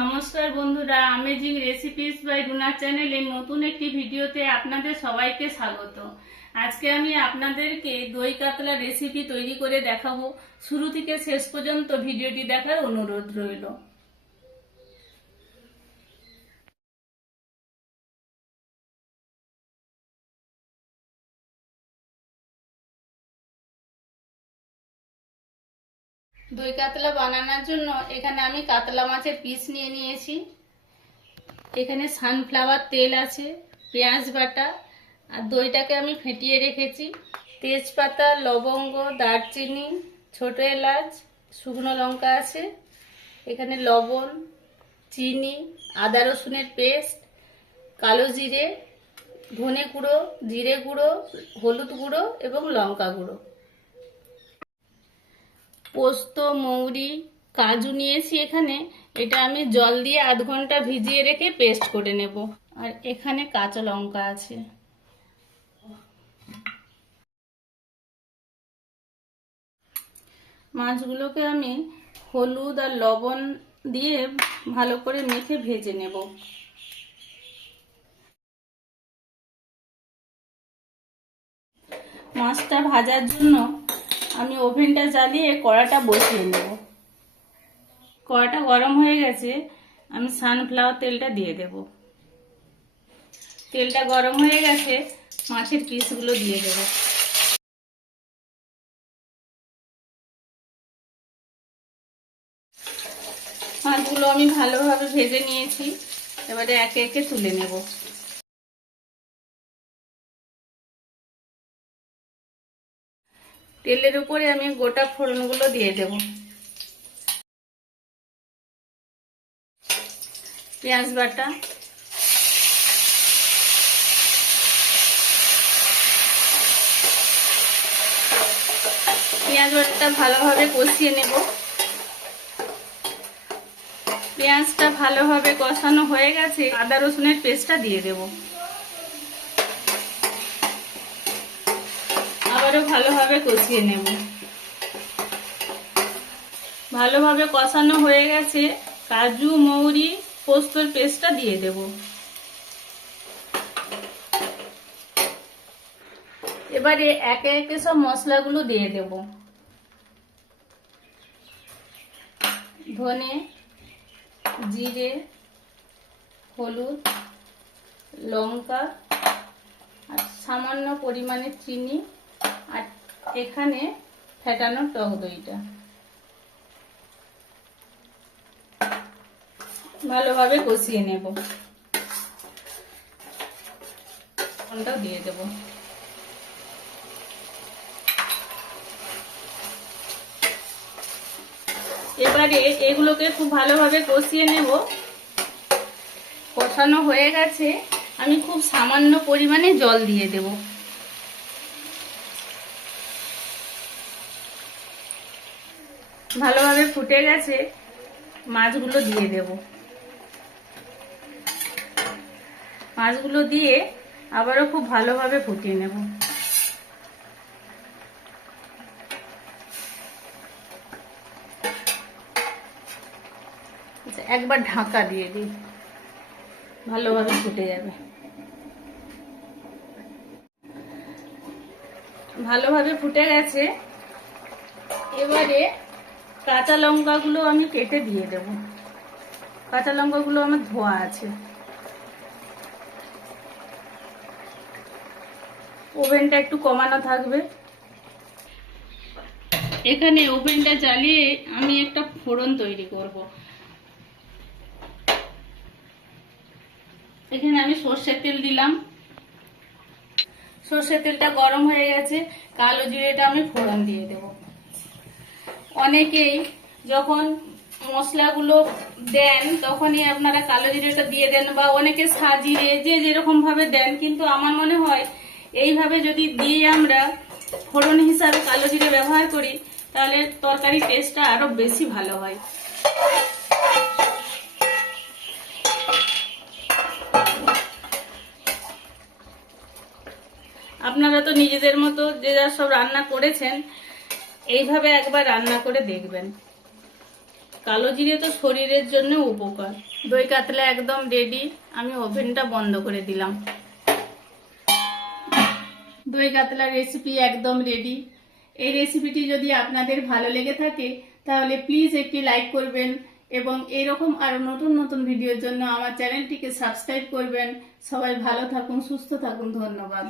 নমস্কার বন্ধুরা, amazing recipes by Runa চ্যানেলে নতুন একটি ভিডিওতে আপনাদের সবাইকে স্বাগত। আজকে আমি আপনাদেরকে দই কাতলা রেসিপি তৈরি করে দেখাবো। শুরু থেকে শেষ পর্যন্ত ভিডিওটি দেখার অনুরোধ রইল। দই কাতলা বানানোর জন্য এখানে আমি কাতলা মাছের পিস নিয়ে নিয়েছি। এখানে সানফ্লাওয়ার তেল আছে, পেঁয়াজ বাটা আর দইটাকে আমি ফেটিয়ে রেখেছি। তেজপাতা, লবঙ্গ, দারচিনি, ছোট এলাচ, শুকনো লঙ্কা আছে। এখানে লবণ, চিনি, আদা রসুনের পেস্ট, কালো জিরে, ধনে গুঁড়ো, জিরে গুঁড়ো, হলুদ গুঁড়ো এবং লঙ্কা গুঁড়ো। পোস্ত, মৌরি, কাজু নিয়েছি এখানে। এটা আমি জল দিয়ে আধ ঘন্টা ভিজিয়ে রেখে পেস্ট করে নেব। আর এখানে কাঁচা লঙ্কা আছে। মাছগুলোকে আমি হলুদ আর লবণ দিয়ে ভালো করে মেখে ভেজে নেব। মাছটা ভাজার জন্য আমি ওভেনটা জ্বালিয়ে কড়াটা বসিয়ে নেব। কড়াটা গরম হয়ে গেছে, আমি সানফ্লাওয়ার তেলটা দিয়ে দেব। তেলটা গরম হয়ে গেছে, মাছের পিসগুলো দিয়ে দেব। মাছগুলো আমি ভালোভাবে ভেজে নিয়েছি, এবারে একে একে তুলে নেব। তেলের উপরে আমি গোটা ফোড়নগুলো দিয়ে দেব। পেঁয়াজ বাটা, পেঁয়াজ বাটাটা ভালোভাবে কষিয়ে নেব। পেঁয়াজটা ভালোভাবে কষানো হয়ে গেছে, আদা রসুনের পেস্টটা দিয়ে দেব। আবারও ভালোভাবে কষিয়ে নেব। ভালোভাবে কষানো হয়ে গেছে, কাজু, মৌরি, পোস্তর পেস্টটা দিয়ে দেব। এবারে একে একে সব মশলাগুলো দিয়ে দেব। ধনে, জিরে, হলুদ, লঙ্কা আর সামান্য পরিমাণে চিনি আর এখানে ফেটানো টক দইটা ভালোভাবে কষিয়ে নেব। লবণটাও দিয়ে দেব। এবারে এগুলোকে খুব ভালোভাবে কষিয়ে নেব। কষানো হয়ে গেছে, আমি খুব সামান্য পরিমাণে জল দিয়ে দেব। ভালোভাবে ফুটে গেছে, মাছগুলো দিয়ে দেব। মাছগুলো দিয়ে আবারও খুব ভালোভাবে ফুটিয়ে নেব। একবার ঢাকা দিয়ে দিই, ভালোভাবে ফুটে যাবে। ভালোভাবে ফুটে গেছে, এবারে কাঁচা লঙ্কাগুলো আমি কেটে দিয়ে দেব। কাঁচা লঙ্কাগুলো আমার ধোয়া আছে। ওভেনটা একটু কমানো থাকবে। এখানে ওভেনটা জ্বালিয়ে আমি একটা ফোড়ন তৈরি করব। এখানে আমি সর্ষের তেল দিলাম। সর্ষের তেলটা গরম হয়ে গেছে, কালো জিরেটা আমি ফোড়ন দিয়ে দেব। অনেকেই যখন মশলাগুলো দেন তখনই আপনারা কালো জিরেটা দিয়ে দেন, বা অনেকে সাজিয়ে যে যেরকম ভাবে দেন, কিন্তু আমার মনে হয় এইভাবে যদি দিয়ে আমরা ফোড়ন হিসাবে কালো জিরে ব্যবহার করি তাহলে তরকারির টেস্টটা আরো বেশি ভালো হয়। আপনারা তো নিজেদের মতো যে যা সব রান্না করেছেন, এইভাবে একবার রান্না করে দেখবেন। কালো জিরে তো শরীরের জন্য উপকার। দই কাতলা একদম রেডি। আমি ওভেনটা বন্ধ করে দিলাম। দই কাতলা রেসিপি একদম রেডি। এই রেসিপিটি যদি আপনাদের ভালো লেগে থাকে তাহলে প্লিজ একটি লাইক করবেন এবং এরকম আরো নতুন নতুন ভিডিওর জন্য আমার চ্যানেলটিকে সাবস্ক্রাইব করবেন। সবাই ভালো থাকুন, সুস্থ থাকুন। ধন্যবাদ।